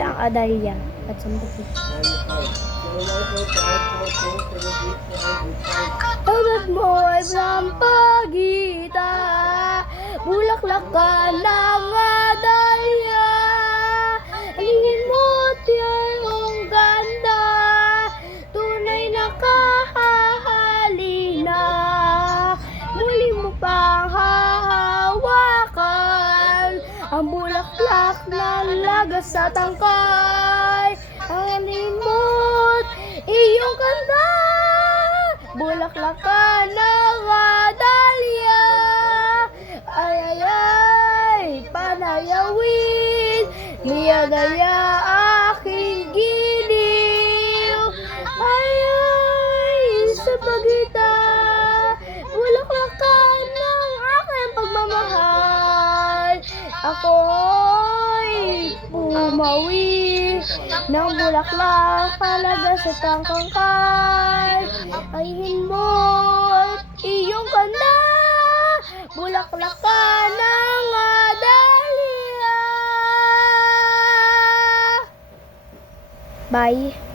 ang Adalia at Sambuki. Tulad mo ay blampagita, bulaklak ka ng Adalia. Alingin mo't iyong ganda, tunay na kahalina. Muli mo pang hahawakan ang bulaklak na lagas sa tangkay. Ang alingin mo't iyong ganda, bulaklak ka ng Adalia. Ay, ay, ay, panayawin ni Adalia aking giliw. Ay, ay, sa pagita, bulaklak ka ng aking pagmamahal. Ako'y pumawi ng bulaklak palaga sa tangkangkay. Ayhin mo at iyong ganda, bulaklak ka ng Adalia. Bye.